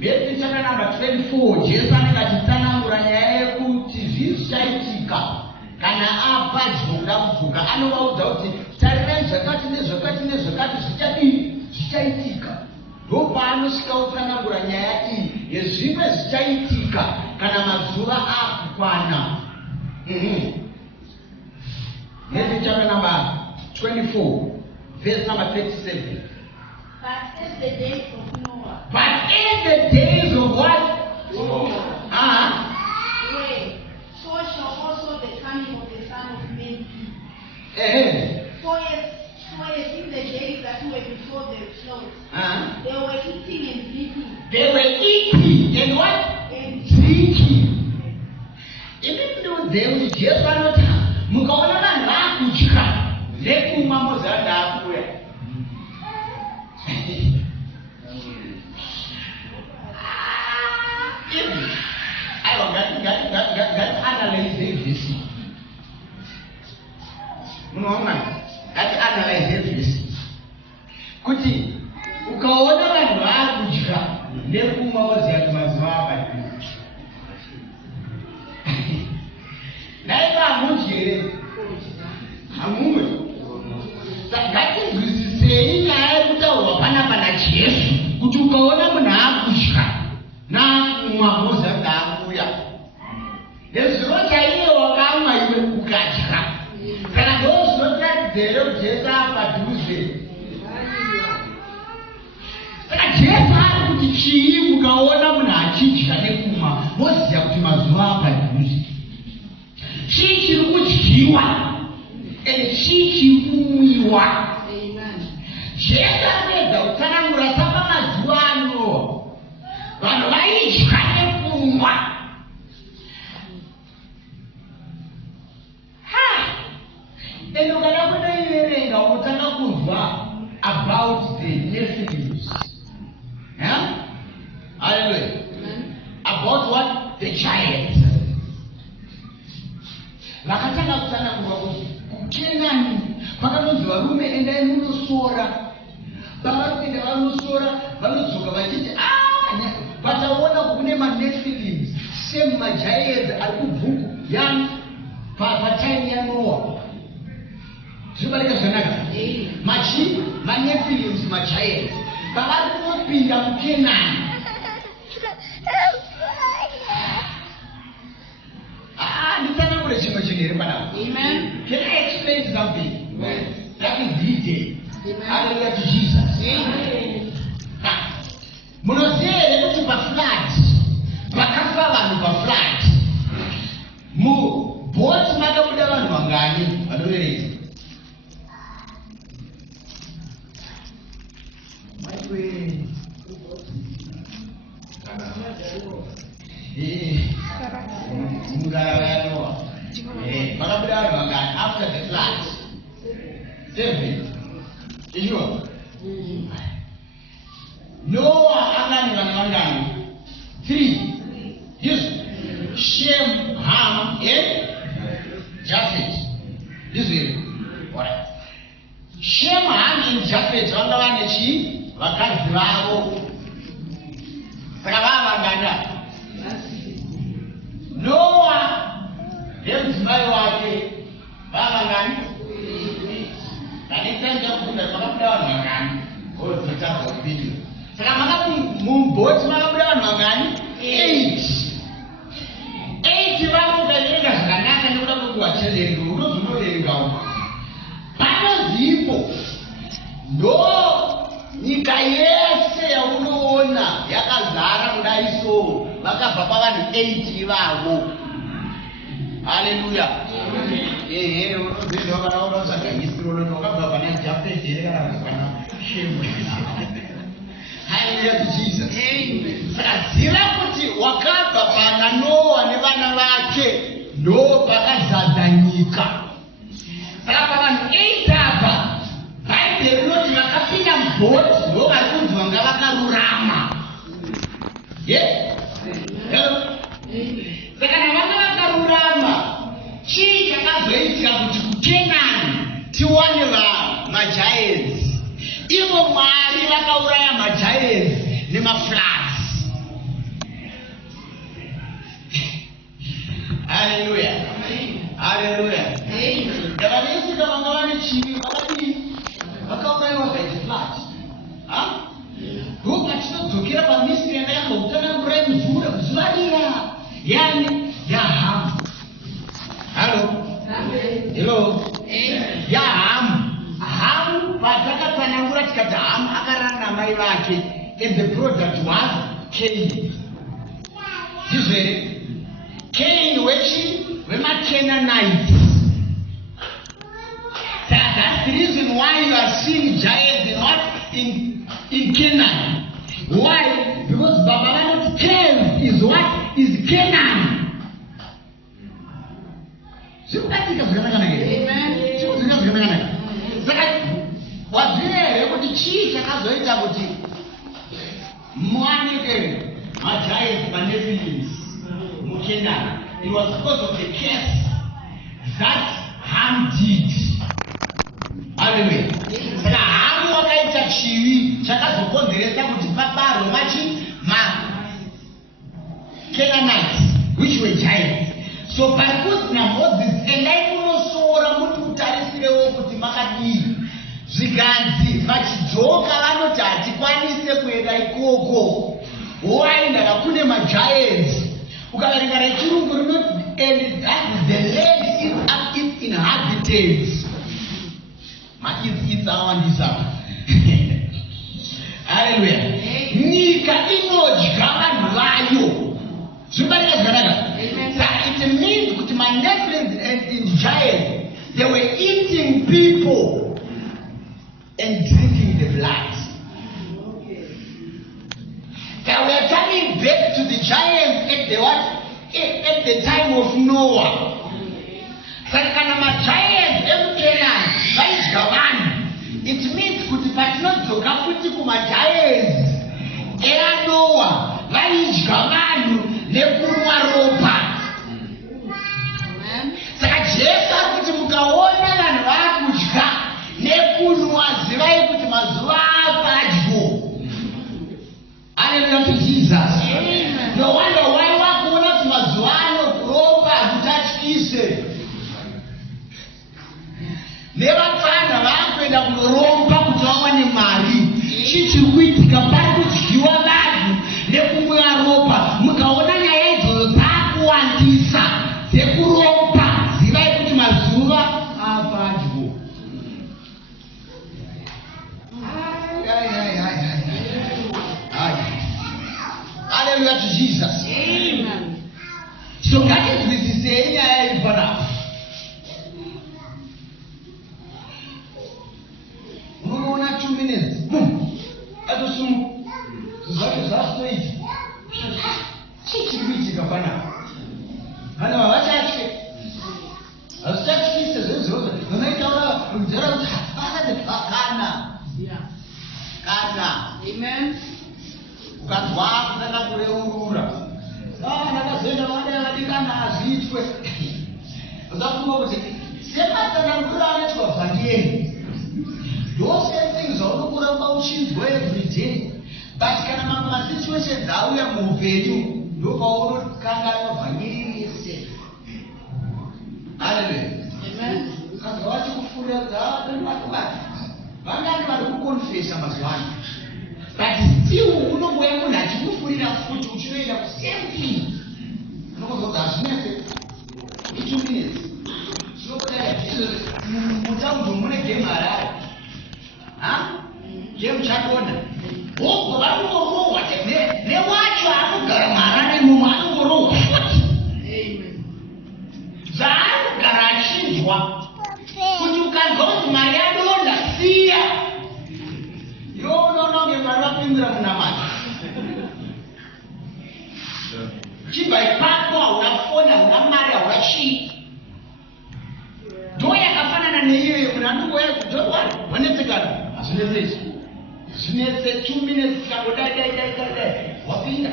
Verse chapter number 24. Jesu anakatitsanangura nyaya yekuti zvichaitika kana apa dzoka mudzoka. Anovaudza kuti tarirai zvakati nezvakati nezvakati zvichaitika. Ndopanosvika kutsanangura nyaya iyi yezvimwe zvichaitika kana mazuva akukwana. Matthew chapter number 24, verse number 37. But in the days of Noah. But in the days of what? Noah. So shall also the coming of the Son of Man be. For as in the days that were before the flood, they were eating and drinking. They were eating and what? And drinking. Even though they were just not mukaona vanhu vakudya nekumwa muzanda akuya. Ngatianalyze vhesi. Munoona? Ngatianalyze vhesi. Kuti ukaona vanhu vakudya nekumwa woziya kuti mazuva apadhuze. Naiva hamudyi here? Hamumwe. Ngatinzwisisei nyaya yekutaurwa panapa naJesu kuti ukaona munhu akudya nakumwa moziya kuti akuya. Nezuro chaiye wakamwa iwe ukadya. Kana ndozvinotiratidza kuti Jesu apadhuze. Saka Jesu ari kuti chii ukaona munhu achidya nekumwa moziya kuti mazuva apadhuze. Chii chiri kudyiwa ende chii chiri kumwiwa. Jesu apedza kutsanangura sapamazuva ano vanhu vaidya nekumwa. Ende ukada kunoiverenga unotanga kunzwa about the Nephilims. Hallelujah. About what? The giants. Vakatanga kutsanangura kuti kuKenani pakanonzi varume endai munosora. Pavanopinda vanosora vanodzoka vachiti pataona kune maNephilims same magiants ari kubhuku yani patime yaNoah. Zvibarika zvanaka. maNephilims magiants pavari kunopinda muKenani. Nditsanangure chimwe chinhu here panapa. Can I explain something? That is detail. Hallelujah to Jesus. Munoziva here kuti paflood pakafa vanhu paflood. Mubhoti makabuda vanhu vangani vanoveredza? Mugara yaNoah. Makabuda vanhu vangani after the flood? 7. Sure. Noah angani vanhu vangani? 3. Yes. Shem, Ham, and Japheth. This way. Alright. Shem, Ham, and Japheth vanga vane chi vakadzi vavo. Saka vava vangana. Noah nemudzimai wake vava vangani? Kanitsenga kufunda makabuda vanhu vangani? Odzotanga kupinda. Saka makati mubhoti makabuda vanhu vangani? 8. 8 vavo ukaverenga zvakanaka nekuda kwekuvacherenga unozonoverengawo. Panozipo ndo nyika yese yaunoona yakazara kudai so vakabva pavanhu 8 ivavo. Haleluya. Unozizwa kana unosaganyisiro lona wakabva pana Japheth here kana pana Shem. Hallelujah to Jesus. Saka ziva kuti wakabva pana Noah nevana vake ndo pakazadza nyika. Saka pavanhu 8 apa Bhaibheri rinoti vakapinda mubhoti ndo vari kunzi vanga vakarurama. Saka navanga vakarurama chii chakazoitika kuti kuKenani tiwane magiants? Ivo Mwari vakauraya magiants nemafloods. kufarira yani yahamu. Hello. Hamu patakatsanangura tikati Hamu akararana namai vake and the product was Cain. Zvizere Cain wemaCanaanites. That's the reason why you are seeing giants in what? In Canaan. Why? Because Babylon's Cain is what? Is Canaan. Amen. Wazire kuti chii chakazoita kuti muwanike magiants maNephilims muKenani. It was because of the curse that Ham did. Hallelujah. Saka Hamu wakaita chivi chakazokonzeresa kuti pabarwe maCanaanites, which were giants. So parikuti naMoses endai kunosora kuti utarisirewo kuti makadii. Zviganzi vachidzoka vanoti hatikwanise kuenda ikoko. Waenda kune magiants. Ukaverenga rechirungu rinoti and that is the land its inhabitants. It's our desire. Hallelujah. Nyika inodya vanhu vayo. Zvibarika zvakanaka. It means kuti maNephilims and giants, they were eating people and drinking the blood. They were coming back to the giants at the what? At the time of Noah. Sakana giants emuKenani vaidya vanhu. It means kuti patinodzoka futi kumagiants eaNoah vaidya vanhu nekunwa ropa. Saka Jesu akuti mukaona vanhu vakudya nekunwa zivai kuti mazuva apadyo. Hallelujah to Jesus. Amen. No wonder why wakuona kuti mazuva ano kuromba hakuchatyise. Nevapfana vakuenda kunoromba kuti vawane mari. Chii chiri kuitika? Pari kudyiwa vanhu nekumwa ropa. Mukaona nyaya idzodzo dzakuwandisa dzekuromba, zivai kuti mazuva apadyo. Hallelujah to Jesus. Amen. So ngatizwisisei nyaya iri panapa. Unoona 2 minutes. Atosumuka. Zvacho zvasinoita. Chii chiri kuitika panapa? Vanhu havachatye. Hazvichatyise zvezvozvo. Unoitaura kuzara kuti kana. Amen. Ukazwa kutaka kureurura. Ndakazoenda vadai vadikana azviitwe. Uzafunga kuti sematsanangura anoitwa vhangeri. Those same things zvaunokura uchinzwa every day. But kana mamwe masituations auya muupenyu, ndopaunokanganwa vhangeri yese. Hallelujah. Amen. Saka vachikufurira vangani vari kukonfesa mazuva ano. But still unongoya munhu achikufurira futi uchinoenda kusame thing. Unokonzwa kuti hazvinese 2 minutes. Zvinokudai mutaundi mune game harare. Game chakona. Wobva vanongorohwa newacho anogara maharare imomo anongorohwa futi. Amen. Zvaanogara achinzwa kuti ukanzwa kuti mari yadonda siya. Unononge mari vapindira munamata. Chibva ipapo hauna foni, hauna mari, hauna chii. Ndo yakafanana neiyoyo munhu anongoya kuti don't worry, wanetsekana. Hazvinetsesi. Zvinetse 2 minutes tikangodai wapinda.